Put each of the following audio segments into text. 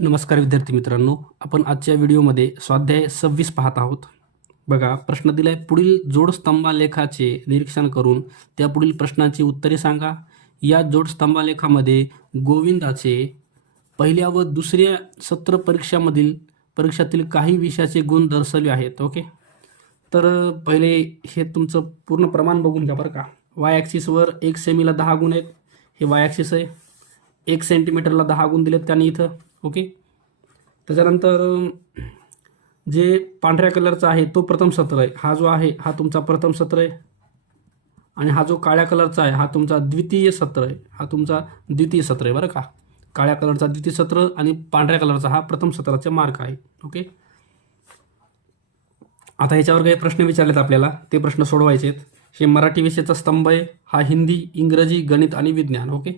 नमस्कार विद्यार्थी मित्रांनो, आपण आजच्या व्हिडिओमध्ये स्वाध्याय 26 पाहत आहोत. बघा, प्रश्न दिलाय, पुढील जोडस्तंभालेखाचे निरीक्षण करून त्या पुढील प्रश्नाची उत्तरे सांगा. या जोडस्तंभालेखामध्ये गोविंदाचे पहिल्या व दुसऱ्या सत्र परीक्षातील काही विषयाचे गुण दर्शवले आहेत. ओके, तर पहिले हे तुमचं पूर्ण प्रमाण बघून घ्या बरं का. वाय ॲक्सिसवर 1 सेमीला 10 गुण आहेत. हे वाय ॲक्सिस आहे. 1 सेंटीमीटरला 10 गुण दिलेत त्यांनी इथं. ओके, त्याच्यानंतर जे पांढऱ्या कलरचा आहे तो प्रथम सत्र आहे. हा जो आहे हा तुमचा प्रथम सत्र आहे. आणि हा जो काळ्या कलरचा आहे हा तुमचा द्वितीय सत्र आहे. हा तुमचा द्वितीय सत्र आहे बरं का. काळ्या कलरचा द्वितीय सत्र आणि पांढऱ्या कलरचा हा प्रथम सत्राचे मार्क आहे. ओके, आता ह्याच्यावर काही प्रश्न विचारलेत आपल्याला, ते प्रश्न सोडवायचे आहेत. हे मराठी विषयाचा स्तंभ आहे. हा हिंदी, इंग्रजी, गणित आणि विज्ञान. ओके,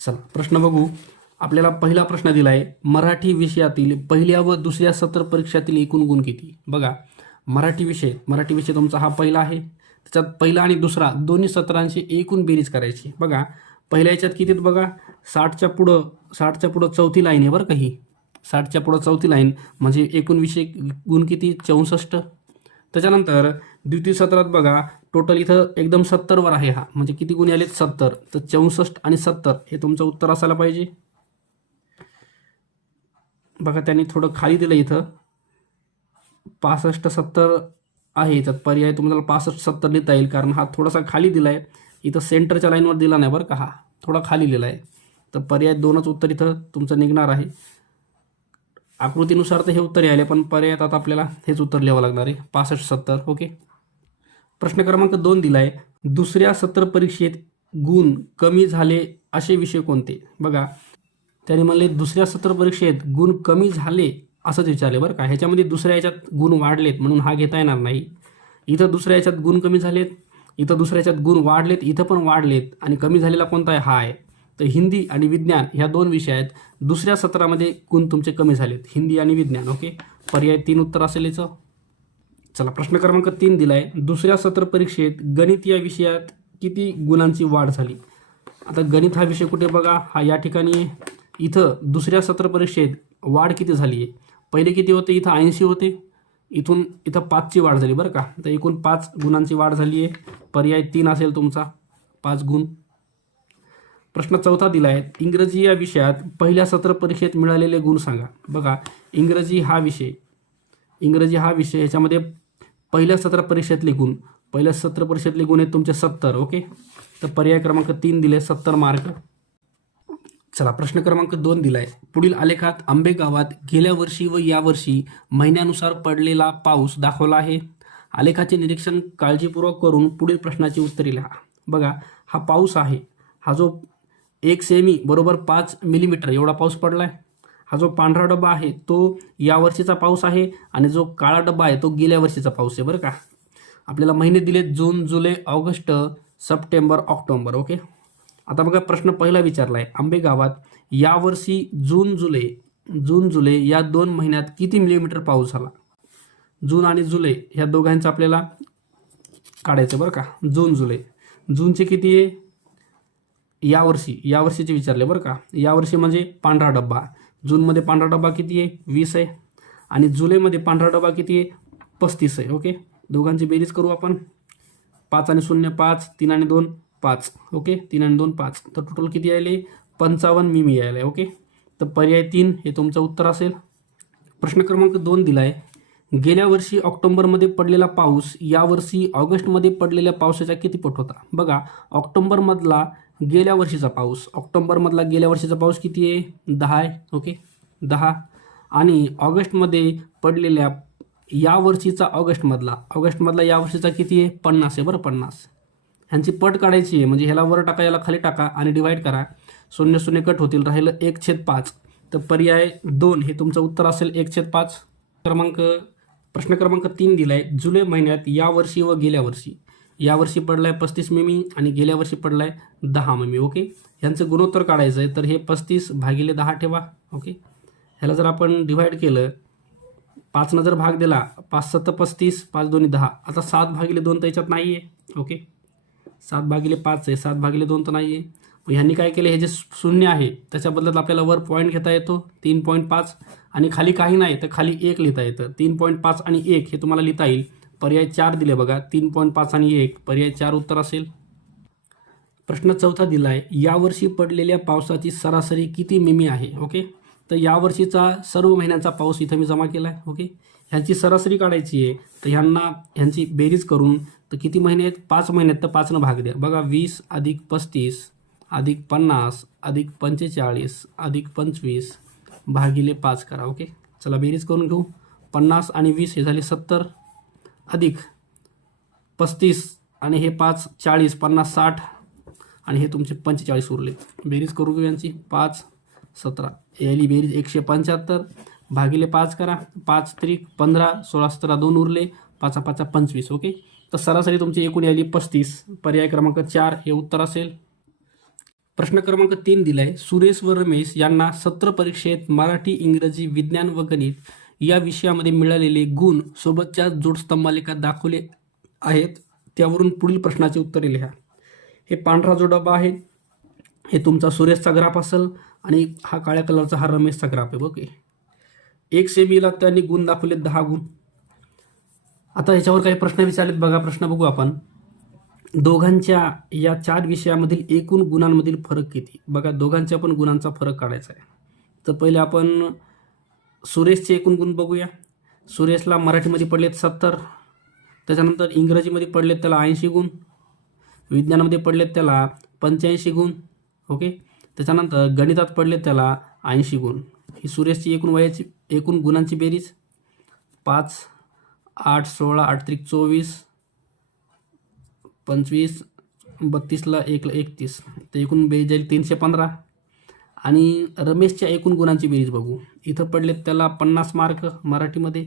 चला प्रश्न बघू. आपल्याला पहिला प्रश्न दिला आहे, मराठी विषयातील पहिल्या व दुसऱ्या सत्र परीक्षातील एकूण गुण किती. बघा, मराठी विषय तुमचा हा पहिला आहे. त्याच्यात पहिला आणि दुसरा दोन्ही सत्रांची एकूण बेरीज करायची. बघा, पहिल्या याच्यात कितीत बघा, 60च्या पुढं चौथी लाईन आहे बरं का. ही 60च्या पुढं चौथी लाईन म्हणजे एकूण विषय गुण किती, 64. त्याच्यानंतर द्वितीय सत्रात बघा, टोटल इथं एकदम 70वर आहे. हा म्हणजे किती गुण आलेत, 70. तर 64 आणि 70 हे तुमचं उत्तर असायला पाहिजे. बघा, त्यांनी थोडं खाली दिलं इथं 65 70 आहे. याच्यात पर्याय तुम्हाला 65 70 लिहिता येईल, कारण हा थोडासा खाली दिला आहे. इथं सेंटरच्या लाईनवर दिला नाही बरं का, हा थोडा खाली लिहिला आहे. तर पर्याय 2च उत्तर इथं तुमचं निघणार आहे. आकृतीनुसार तर हे उत्तर आले, पण पर्यायात आता आपल्याला हेच उत्तर लिहावं लागणार आहे, 65 70. ओके, प्रश्न क्रमांक 2 दिलाय, दुसऱ्या सत्र परीक्षेत गुण कमी झाले असे विषय कोणते. बघा, त्याने म्हणले दुसऱ्या सत्र परीक्षेत गुण कमी झाले असंच विचारले बरं का. ह्याच्यामध्ये दुसऱ्या याच्यात गुण वाढलेत म्हणून हा घेता येणार नाही. इथं दुसऱ्या याच्यात गुण कमी झालेत, इथं दुसऱ्या याच्यात गुण वाढलेत, इथं पण वाढलेत, आणि कमी झालेला कोणता आहे, हा आहे. तर हिंदी आणि विज्ञान ह्या 2 विषय आहेत. दुसऱ्या सत्रामध्ये गुण तुमचे कमी झालेत, हिंदी आणि विज्ञान. ओके, पर्याय 3 उत्तर असेल याचं. चला, प्रश्न क्रमांक 3 दिलाय, दुसऱ्या सत्र परीक्षेत गणित या विषयात किती गुणांची वाढ झाली. आता गणित हा विषय कुठे बघा, हा या ठिकाणी. इथं दुसऱ्या सत्र परीक्षेत वाढ किती झाली आहे, पहिले किती होते, इथं 80 होते, इथं 5ची वाढ झाली बरं का. तर एकूण 5 गुणांची वाढ झाली आहे. पर्याय 3 असेल तुमचा, 5 गुण. प्रश्न 4 दिला आहे, इंग्रजी या विषयात पहिल्या सत्र परीक्षेत मिळालेले गुण सांगा. बघा, इंग्रजी हा विषय ह्याच्यामध्ये पहिल्या सत्र परीक्षेतले गुण आहेत तुमचे 70. ओके, तर पर्याय क्रमांक 3 दिले, 70 मार्क. चला, प्रश्न क्रमांक 2 दिलाय, पुढील आलेखात आंबेगावात गेल्या वर्षी व यावर्षी महिन्यानुसार पडलेला पाऊस दाखवला आहे. आलेखाचे निरीक्षण काळजीपूर्वक करून पुढील प्रश्नाची उत्तरे लिहा. बघा, हा पाऊस आहे. हा जो 1 सेमी बरोबर 5 मिलीमीटर एवढा पाऊस पडलाय. हा जो पांढरा डबा आहे तो या वर्षीचा पाऊस आहे, आणि जो काळा डबा आहे तो गेल्या वर्षीचा पाऊस आहे बरं का. आपल्याला महिने दिले, जून, जुलै, ऑगस्ट, सप्टेंबर, ऑक्टोबर. ओके, आता बघा, प्रश्न पहिला विचारलाय, आंबेगावात यावर्षी जून जुलै या 2 महिन्यात किती मिलीमीटर पाऊस झाला. जून आणि जुलै ह्या दोघांचं आपल्याला काढायचं बरं का. जूनचे किती आहे, यावर्षीचे विचारले बरं का. यावर्षी म्हणजे पांढरा डब्बा. जूनमध्ये पांढरा डबा किती आहे, 20 आहे, आणि जुलैमध्ये पांढरा डबा किती आहे, 35 आहे. ओके, दोघांची बेरीज करू आपण. 5 आणि 0 5, 3 आणि 2 5. ओके, 3 आणि 2 5, तर टोटल किती आले, 55 मिमी यायला. ओके, तर पर्याय 3 हे तुमचं उत्तर असेल. प्रश्न क्रमांक 2 दिलाय, गेल्या वर्षी ऑक्टोबरमध्ये पडलेला पाऊस यावर्षी ऑगस्टमध्ये पडलेल्या पावसाचा किती पट होता. बघा, ऑक्टोबरमधला गेल्या वर्षीचा पाऊस किती आहे, 10 आहे. ओके, 10, आणि ऑगस्टमध्ये पडलेल्या यावर्षीचा ऑगस्टमधला यावर्षीचा किती आहे, 50 आहे बरं, 50. ह्यांची पट काढायची आहे, म्हणजे ह्याला वर टाका, याला खाली टाका आणि डिवाईड करा. 0 0 कट होतील, राहिलं 1/5. तर पर्याय 2 हे तुमचं उत्तर असेल, 1/5. प्रश्न क्रमांक 3 दिलाय, जुलै महिन्यात यावर्षी व गेल्या वर्षी पडलाय 35 मिमी आणि गेल्या वर्षी पडलाय 10 मिमी. ओके, ह्यांचं गुणोत्तर काढायचं आहे, तर हे 35/10 ठेवा. ओके, ह्याला जर आपण डिवाईड केलं, 5 जर भाग दिला, 5 7 35, 5 2 10, आता 7/2 तर याच्यात नाही आहे. ओके, 7/5 आहे, 7/2 तर नाही आहे. मग ह्यांनी काय केलं, हे जे शून्य आहे त्याच्या बदल्यात आपल्याला वर पॉईंट घेता येतो 3.5 आणि खाली काही नाही तर खाली 1 लिहिता येतं. 3.5 आणि 1 हे तुम्हाला लिहिता येईल. पर्याय 4 दिले बघा, 3.5 आणि 1 पर्याय 4 उत्तर असेल. प्रश्न 4 दिला आहे, यावर्षी पडलेल्या पावसाची सरासरी किती मिमी आहे. ओके, तर यावर्षीचा सर्व महिन्यांचा पाऊस इथं मी जमा केला आहे. ओके, ह्यांची सरासरी काढायची आहे तर ह्यांची बेरीज करून तर किती महिने आहेत, 5 महिन्यात तर 5 भाग द्या बघा. 20 + 35 + 50 + 45 + 25 भागिले 5 करा. ओके, चला बेरीज करून घेऊ. 50 आणि 20 हे झाले 70 अधिक 35 आणि हे 5 40, 50 60 आणि हे तुमचे 45 उरले. बेरीज करू घेऊ यांची. 5 17 यायली बेरीज 175 भागिले 5 करा. 5 त्रिक 15, 16 17 2 उरले, 5 5 25. ओके, तर सरासरी तुमची एकूण यायली 35. पर्याय क्रमांक 4 हे उत्तर असेल. प्रश्न क्रमांक 3 दिलाय, सुरेश व रमेश यांना सत्र परीक्षेत मराठी, इंग्रजी, विज्ञान व गणित या विषयामध्ये मिळालेले गुण सोबतच्या जोडस्तंभालेखात दाखवले आहेत. त्यावरून पुढील प्रश्नाचे उत्तरे लिहा. हे पांढरा जो डबा आहे हे तुमचा सुरेशचा ग्राफ असेल आणि हा काळ्या कलरचा हा रमेशचा ग्राफ आहे. ओके, 1 सेमीला त्यांनी गुण दाखवले 10 गुण. आता ह्याच्यावर काही प्रश्न विचारलेत बघा. प्रश्न बघू आपण. दोघांच्या या 4 विषयामधील एकूण गुणांमधील फरक किती. बघा, दोघांच्या पण गुणांचा फरक काढायचा आहे. तर पहिले आपण सुरेशचे एकूण गुण बघूया. सुरेशला मराठीमध्ये पडलेत 70, त्याच्यानंतर इंग्रजीमध्ये पडलेत त्याला 80 गुण, विज्ञानामध्ये पडलेत त्याला 85 गुण. ओके, त्याच्यानंतर गणितात पडलेत त्याला 80 गुण. ही सुरेशची एकूण गुणांची बेरीज. 5 8 16 8 त्रिक 24 25 32ला 1 ला 31, तर एकूण बेरीज जाईल 315. आणि रमेशच्या एकूण गुणांची बेरीज बघू. इथं पडलेत त्याला 50 मार्क मराठीमध्ये,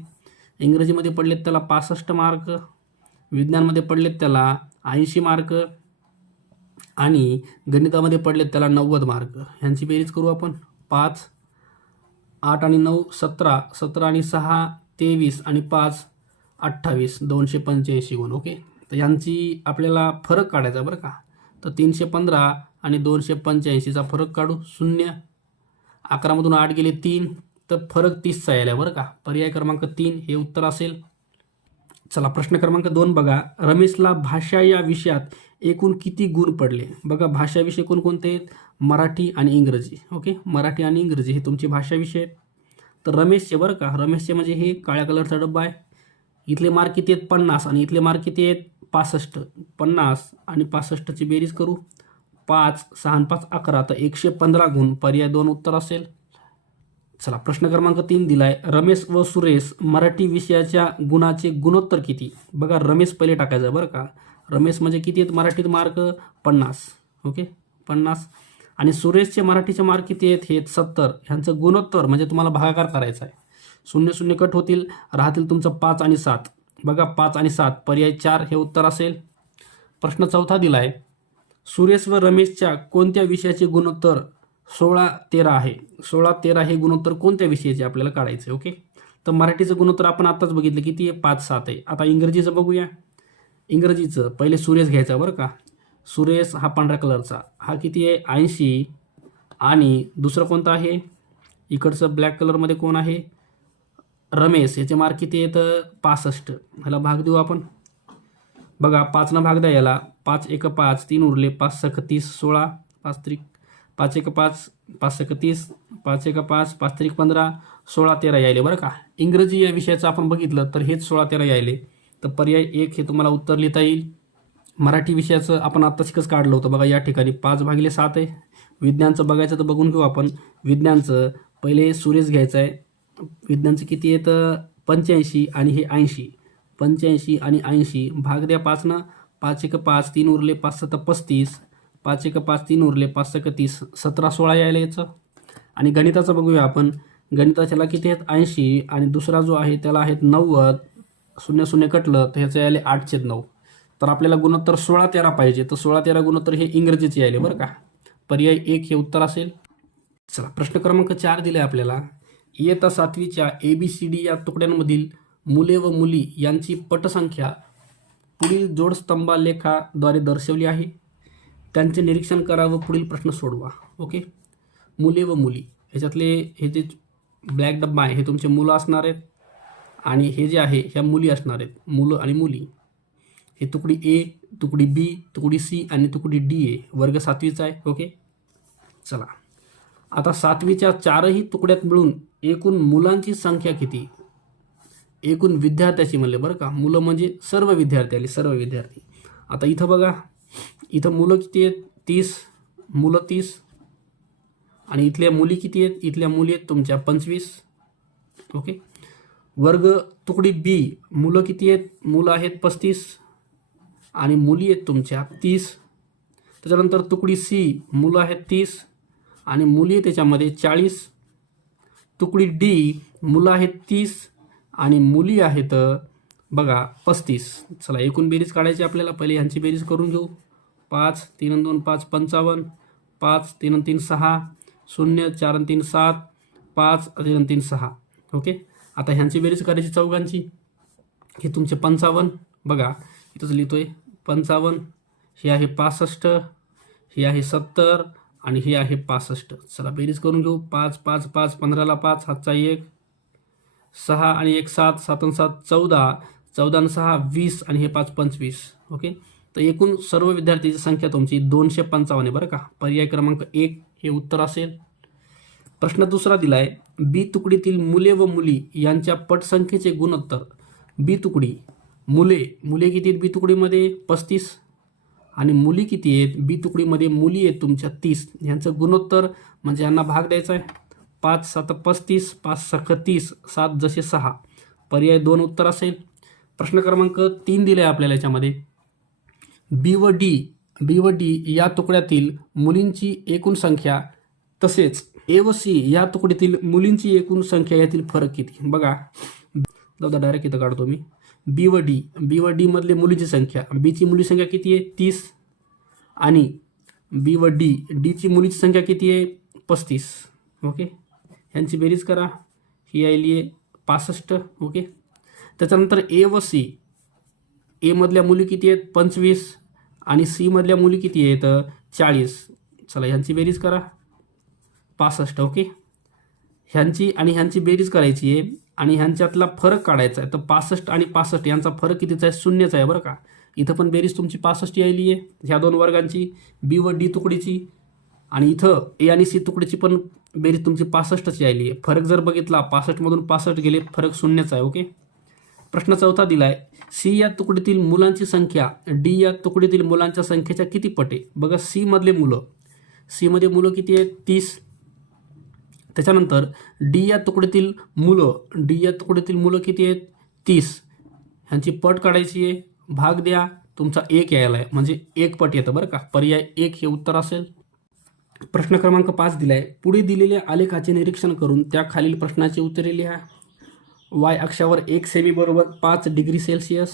इंग्रजीमध्ये पडलेत त्याला 65 मार्क, विज्ञानमध्ये पडलेत त्याला 80 मार्क आणि गणितामध्ये पडलेत त्याला 90 मार्क. ह्यांची बेरीज करू आपण. 5 8 आणि 9 17, 17 आणि 6 23 आणि 5 28, 285 गुण. ओके, तर यांची आपल्याला फरक काढायचा बरं का. तर 315 आणि 285चा फरक काढू. 0 11मधून 8 गेले 3, तर फरक 30चा यायला बरं का. पर्याय क्रमांक 3 हे उत्तर असेल. चला प्रश्न क्रमांक 2 बघा. रमेशला भाषा या विषयात एकूण किती गुण पडले. बघा, भाषा विषय कोणकोणते आहेत, मराठी आणि इंग्रजी. ओके, मराठी आणि इंग्रजी हे तुमचे भाषा विषय आहेत. तर रमेशचे बरं का, रमेशचे म्हणजे हे काळ्या कलरचा डब्बा आहे. इथले मार्क किती आहेत 50 आणि इथले मार्क किती आहेत 65. 50 आणि 65ची बेरीज करू. 5 6 आणि 5 11, तर 115 गुण. पर्याय 2 उत्तर असेल. चला प्रश्न क्रमांक 3 दिलाय, रमेश व सुरेश मराठी विषयाच्या गुणाचे गुणोत्तर किती. बघा, रमेश पहिले टाकायचं बरं का. रमेश म्हणजे किती आहेत मराठीत मार्क 50. ओके, 50 आणि सुरेशचे मराठीचे मार्क किती आहेत हे 70. ह्यांचं गुणोत्तर म्हणजे तुम्हाला भागाकार करायचा आहे. 0 0 कट होतील, राहतील तुमचं 5 आणि 7. बघा, 5 आणि 7 पर्याय 4 हे उत्तर असेल. प्रश्न 4 दिलाय, सुरेश व रमेशच्या कोणत्या विषयाचे गुणोत्तर 16 13 आहे. 16 13 हे गुणोत्तर कोणत्या विषयाचे आपल्याला काढायचे. ओके, तर मराठीचं गुणोत्तर आपण आताच बघितलं किती आहे 5 7 आहे. आता इंग्रजीचं बघूया. इंग्रजीचं पहिले सुरेश घ्यायचा बरं का. सुरेश हा पांढऱ्या कलरचा, हा किती आहे 80 आणि दुसरं कोणतं आहे इकडचं ब्लॅक कलरमध्ये कोण आहे रमेश, याचे मार्क किती आहेत 65. ह्याला भाग देऊ आपण. बघा, 5 भाग द्या याला. 5 1 5 3 उरले, 5 6 30 16, 5 त्रिक 5 1 5 5 6 30, 5 1 5 5 त्रिक 15, 16 13 यायले बरं का. इंग्रजी या विषयाचं आपण बघितलं तर हेच 16 13 यायले. तर पर्याय 1 हे तुम्हाला उत्तर लिहिता येईल. मराठी विषयाचं आपण आत्ता शिकच काढलं होतं बघा. या ठिकाणी 5/7 आहे. विज्ञानचं बघायचं तर बघून घेऊ आपण. विज्ञानचं पहिले सुरेश घ्यायचं आहे. विज्ञानचं किती येतं 85 आणि हे 80. 85 आणि 80 भाग द्या 5 5 1 5 3 उरले, 5 7 35, 5 1 5 3 उरले, 5 6 30, 17 16 यायला याचं. आणि गणिताचं बघूया आपण. गणिताच्याला किती आहेत 80 आणि दुसरा जो आहे त्याला आहेत 90. 0 0 कटलं तर ह्याचं यायले 8/9. तर आपल्याला गुणोत्तर 16 13 पाहिजे. तर 16 13 गुणोत्तर हे इंग्रजीचे यायले बरं का. पर्याय 1 हे उत्तर असेल. चला प्रश्न क्रमांक 4 दिले आपल्याला. इयत्ता 7वीच्या ABCD या तुकड्यांमधील मुले व मुली यांची पटसंख्या पुढील जोडस्तंभालेखाद्वारे दर्शवली आहे. त्यांचे निरीक्षण करा व पुढील प्रश्न सोडवा. ओके. मुले व मुली ह्याच्यातले हे जे ब्लॅक डब्बा आहे हे तुमचे मुलं असणार आहेत आणि हे जे आहे ह्या मुली असणार आहेत. मुलं आणि मुली. हे तुकडी ए, तुकडी बी, तुकडी सी आणि तुकडी डी आहे. वर्ग 7वीचा आहे. ओके. चला आता 7वीच्या चारही तुकड्यात मिळून एकूण मुलांची संख्या किती? एकूण विद्यार्थ्याची म्हणले बरं का. मुलं म्हणजे सर्व विद्यार्थी आले, सर्व विद्यार्थी. आता इथं बघा, इथं मुलं किती आहेत? 30. मुलं 30 आणि इथल्या मुली किती आहेत? इथल्या मुली आहेत तुमच्या 25. ओके. वर्ग तुकडी बी मुलं किती आहेत? मुलं आहेत 35 आणि मुली आहेत तुमच्या 30. त्याच्यानंतर तुकडी सी मुलं आहेत 30 आणि मुली आहेत त्याच्यामध्ये 40. तुकडी डी मुलं आहेत 30 आणि मुली आहेत बघा 35. चला एकूण बेरीज काढायची आपल्याला. पहिले ह्यांची बेरीज करून घेऊ. 5 3 आणि 2 5 55, 5 3 आणि 3 6, 0 4 आणि 3 7, 5 3 आणि 3 6. ओके. आता ह्यांची बेरीज करायची चौघांची. हे तुमचे 55 बघा इथंच लिहितोय 55. हे आहे 65, हे आहे 70 आणि हे आहे 65. चला बेरीज करून घेऊ. 5 5 5 15ला 5 हातचा 1, 6 आणि 1 7, 7 आणि 7 14, 14 आणि 6 20 आणि हे 5 25. ओके. तर एकूण सर्व विद्यार्थ्यांची संख्या तुमची 255 आहे बरं का. पर्याय क्रमांक 1 हे उत्तर असेल. प्रश्न दुसरा दिला आहे. बी तुकडीतील मुले व मुली यांच्या पटसंख्येचे गुणोत्तर. बी तुकडी मुले किती आहेत बी तुकडीमध्ये? 35 आणि मुली किती आहेत बी तुकडीमध्ये? मुली आहेत तुमच्या 30. यांचं गुणोत्तर म्हणजे यांना भाग द्यायचा आहे. 5 7 35, 5 6 30, 7 जसे 6. पर्याय 2 उत्तर असेल. प्रश्न क्रमांक 3 दिले आहे आपल्याला याच्यामध्ये. बी व डी या तुकड्यातील मुलींची एकूण संख्या तसेच ए व सी या तुकडीतील मुलींची एकूण संख्या यातील फरक किती? बघा दादा डायरेक्ट इथं काढतो मी. बी व डी मधले मुलींची संख्या. बीची मुली संख्या किती आहे? 30 आणि बी व डीची मुलीची संख्या किती आहे? 35. ओके. ह्यांची बेरीज करा. ही आली आहे 65. ओके. त्याच्यानंतर ए व सी. ए मधल्या मुली किती आहेत? 25 आणि सी मधल्या मुली किती आहेत? 40. चला ह्यांची बेरीज करा. 65. ओके. ह्यांची बेरीज करायची आहे आणि ह्यांच्यातला फरक काढायचा आहे. तर 65 आणि 65 यांचा फरक कितीचा आहे? 0चा आहे बरं का. इथं पण बेरीज तुमची 65 यायली आहे ह्या दोन वर्गांची, बी व डी तुकडीची. आणि इथं ए आणि सी तुकडीची पण बेरीज तुमची 65च यायली आहे. फरक जर बघितला 65 मधून 65 गेले, फरक 0चा आहे. ओके. प्रश्न चौथा दिला आहे. सी या तुकडीतील मुलांची संख्या डी या तुकडीतील मुलांच्या संख्येच्या किती पटे? बघा सी मध्ये मुलं किती आहेत? 30. त्याच्यानंतर डी या तुकडीतील मुलं किती आहेत? 30. ह्यांची पट काढायची आहे. भाग द्या. तुमचा 1 यायला आहे म्हणजे 1 पट येतं बरं का. पर्याय 1 हे उत्तर असेल. प्रश्न क्रमांक 5 दिला आहे. पुढे दिलेल्या आलेखाचे निरीक्षण करून त्या खालील प्रश्नाची उत्तरे लिहा. वाय अक्षावर 1 सेमी बरोबर 5 डिग्री सेल्सिअस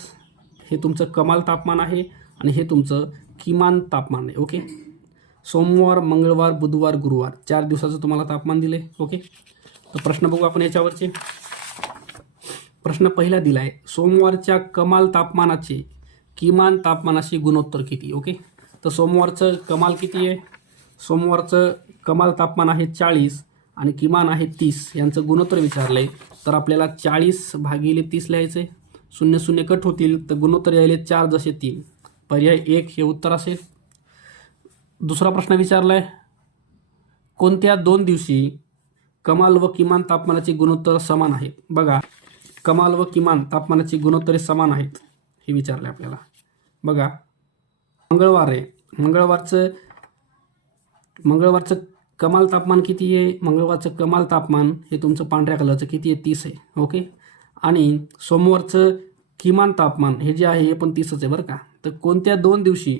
हे तुमचं कमाल तापमान आहे आणि हे तुमचं किमान तापमान आहे. ओके. सोमवार, मंगळवार, बुधवार, गुरुवार 4 दिवसाचं तुम्हाला तापमान दिले. ओके. तर प्रश्न बघू आपण याच्यावरचे. प्रश्न पहिला दिला आहे. सोमवारच्या कमाल तापमानाचे किमान तापमानाशी गुणोत्तर किती? ओके. तर सोमवारचं कमाल किती आहे? सोमवारचं कमाल तापमान आहे 40 आणि किमान आहे 30. यांचं गुणोत्तर विचारलं आहे. तर आपल्याला 40 भागिले 30 लिहायचं आहे. 0 0 कट होतील तर गुणोत्तर यायले 4 जसे 3. पर्याय 1 हे उत्तर असेल. दुसरा प्रश्न विचारला आहे. कोणत्या 2 दिवशी कमाल व किमान तापमानाचे गुणोत्तर समान आहेत? बघा कमाल व किमान तापमानाची गुणोत्तरे समान आहेत हे विचारले आपल्याला. बघा मंगळवार आहे. मंगळवारचं कमाल तापमान किती आहे? मंगळवारचं कमाल तापमान हे तुमचं पांढऱ्या कलरचं किती आहे? 30 आहे. ओके. आणि सोमवारचं किमान तापमान हे जे आहे हे पण 30च आहे बरं का. तर कोणत्या 2 दिवशी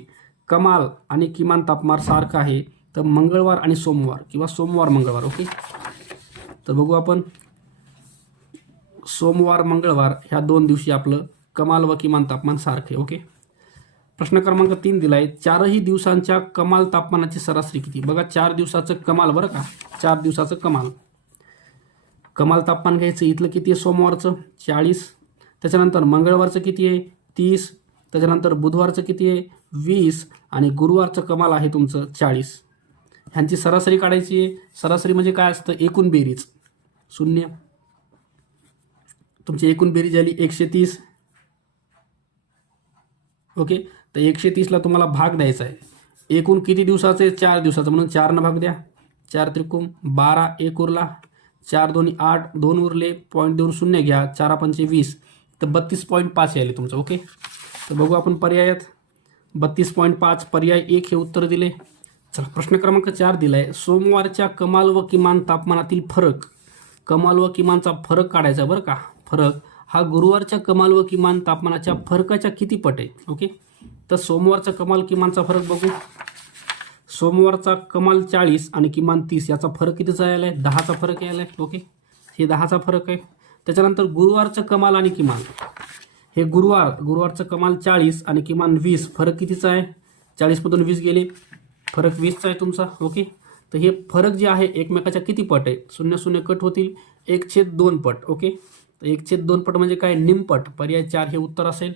कमाल आणि किमान तापमान सारखं आहे? तर मंगळवार आणि सोमवार किंवा सोमवार मंगळवार. ओके. तर बघू आपण. सोमवार मंगळवार ह्या 2 दिवशी आपलं कमाल व किमान तापमान सारखे. ओके. प्रश्न क्रमांक 3 दिला आहे. 4ही दिवसांच्या कमाल तापमानाची सरासरी किती? बघा 4 दिवसाचं कमाल बरं का. 4 दिवसाचं कमाल तापमान घ्यायचं. इथलं किती आहे? सोमवारचं 40. त्याच्यानंतर मंगळवारचं किती आहे? 30. त्याच्यानंतर बुधवारचं किती आहे 20 आणि गुरुवारचं कमाल आहे तुमचं 40. ह्यांची सरासरी काढायची आहे. सरासरी म्हणजे काय असतं एकूण बेरीज. शून्य तुमची एकूण बेरीज झाली 130. ओके, तर 130ला तुम्हाला भाग द्यायचा आहे. एकूण किती दिवसाचे 4 दिवसाचं म्हणून 4 भाग द्या. 4 त्रिकोण 12 1 उरला 4 दोन्ही 8 2 उरले पॉईंट देऊन 0 घ्या 4 पंचे 20 तर 32.5 आले तुमचं. ओके, तर बघू आपण पर्यायात 32.5 पर्याय 1 हे उत्तर दिले. चला प्रश्न क्रमांक 4 दिलाय. सोमवारच्या कमाल व किमान तापमानातील फरक, कमाल व किमानचा फरक काढायचा बरं का. फरक हा गुरुवारच्या कमाल व किमान तापमानाच्या फरकाच्या किती पट आहे. ओके, तर सोमवारचा कमाल किमानचा फरक बघू. सोमवारचा कमाल 40 आणि किमान 30 याचा फरक कितीचा यायला आहे 10चा फरक यायला आहे. ओके, हे 10चा फरक आहे. त्याच्यानंतर गुरुवारचं कमाल आणि किमान, हे गुरुवारचं कमाल 40 आणि किमान 20 फरक कितीचा आहे 40मधून 20 गेले फरक 20चा आहे तुमचा. ओके, तर हे फरक जे आहे एकमेकाच्या किती पट आहे 0 0 कट होतील 1/2 पट. ओके, तर 1/2 पट म्हणजे काय निमपट. पर्याय 4 हे उत्तर असेल.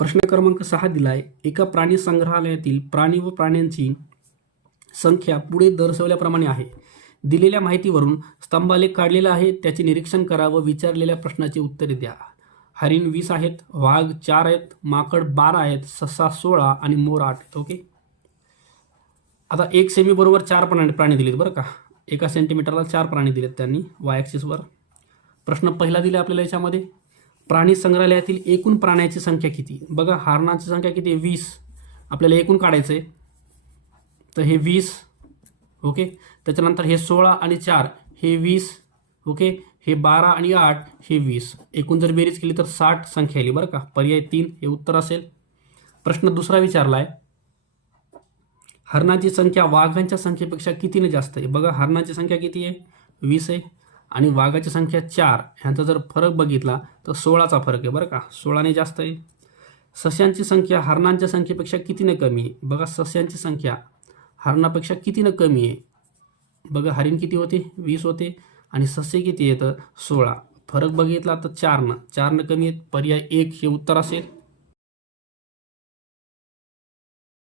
प्रश्न क्रमांक 6 दिला आहे. एका प्राणी संग्रहालयातील प्राणी व प्राण्यांची संख्या पुढे दर्शवल्याप्रमाणे आहे. दिलेल्या माहितीवरून स्तंभालेख काढलेला आहे. त्याचे निरीक्षण करा व विचारलेल्या प्रश्नाची उत्तरे द्या. हरिण 20 आहेत, वाघ 4 आहेत, माकड 12 आहेत, ससा 16 आणि मोर 8 आहेत. ओके, आता 1 सेमी बरोबर 4 प्राणी दिलेत बरं का. 1 सेंटीमीटरला 4 प्राणी दिलेत त्यांनी वाय ॲक्सिसवर. प्रश्न पहिला दिला आपल्याला याच्यामध्ये प्राणी संग्रहालयातील एकूण प्राण्यांची संख्या किती. बघा हरणांची संख्या किती 20 आपल्याला एकूण काढायचं आहे. तर हे 20. ओके, त्याच्यानंतर हे 16 आणि 4 हे 20. ओके, हे 12 आणि 8 हे 20. एकूण जर बेरीज केली तर 60 संख्या आली बरं का. पर्याय 3 हे उत्तर असेल. प्रश्न दुसरा विचारला आहे. हरणाची संख्या वाघांच्या संख्येपेक्षा कितीने जास्त आहे. बघा हरणाची संख्या किती आहे 20 आहे आणि वाघाची संख्या 4. ह्यांचा जर फरक बघितला तर 16चा फरक आहे बरं का. 16ने जास्त आहे. सस्यांची संख्या हरणांच्या संख्येपेक्षा कितीने कमी आहे. बघा सस्यांची संख्या हरणापेक्षा कितीने कमी आहे. बघा हरिण किती होते 20 होते आणि सस्य किती येतं 16. फरक बघितला तर 4 न कमी आहेत. पर्याय 1 हे उत्तर असेल.